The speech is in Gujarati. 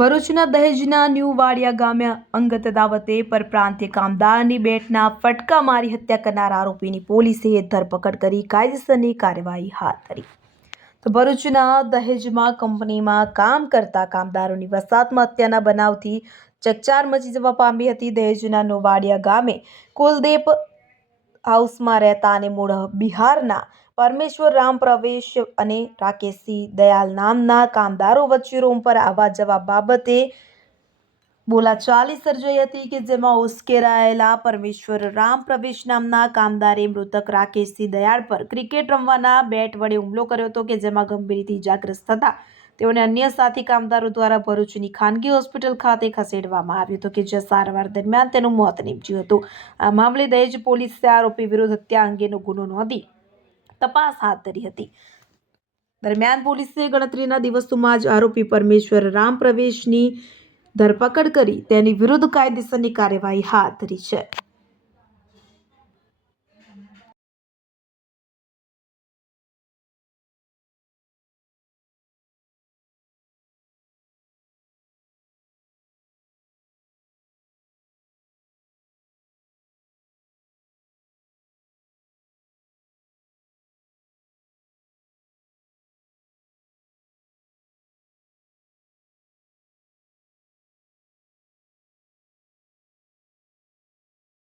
ભરૂચના દહેજના ન્યૂ વાડિયા ગામે અંગત દાવતે પરપ્રાંતીય કામદારની બેટના ફટકા મારી હત્યા કરનાર આરોપીની પોલીસે ધરપકડ કરી કાયદેસરની કાર્યવાહી હાથ ધરી। તો ભરૂચના દહેજમાં કંપનીમાં કામ કરતા કામદારોની વસાહતમાં હત્યાના બનાવથી ચકચાર મચી જવા પામી હતી। દહેજના ન્યૂ વાડિયા ગામે કુલદીપ હાઉસમાં રહેતા અને મૂળ બિહારના પરમેશ્વર રામ પ્રવેશ અને રાકેશસિંહ દયાલ નામના કામદારો વચ્ચે રૂમ પર આવવા જવા બાબતે બોલાચાલી સર્જાઈ હતી કે જેમાં ઉશ્કેરાયેલા પરમેશ્વર રામ પ્રવેશ નામના કામદારે મૃતક રાકેશસિંહ દયાળ પર ક્રિકેટ રમવાના બેટ વડે હુમલો કર્યો હતો કે જેમાં ગંભીર રીતે ઇજાગ્રસ્ત થતા તેઓને અન્ય સાથી કામદારો દ્વારા ભરૂચની ખાનગી હોસ્પિટલ ખાતે ખસેડવામાં આવ્યો હતો કે જ્યાં સારવાર દરમિયાન તેનું મોત નીપજ્યું હતું। આ મામલે દહેજ પોલીસે આરોપી વિરુદ્ધ હત્યા અંગેનો ગુનો નોંધી તપાસ હાથ ધરી હતી। દરમિયાન પોલીસે ગણતરીના દિવસોમાં જ આરોપી પરમેશ્વર રામ પ્રવેશની ધરપકડ કરી તેની વિરુદ્ધ કાયદેસરની કાર્યવાહી હાથ ધરી છે।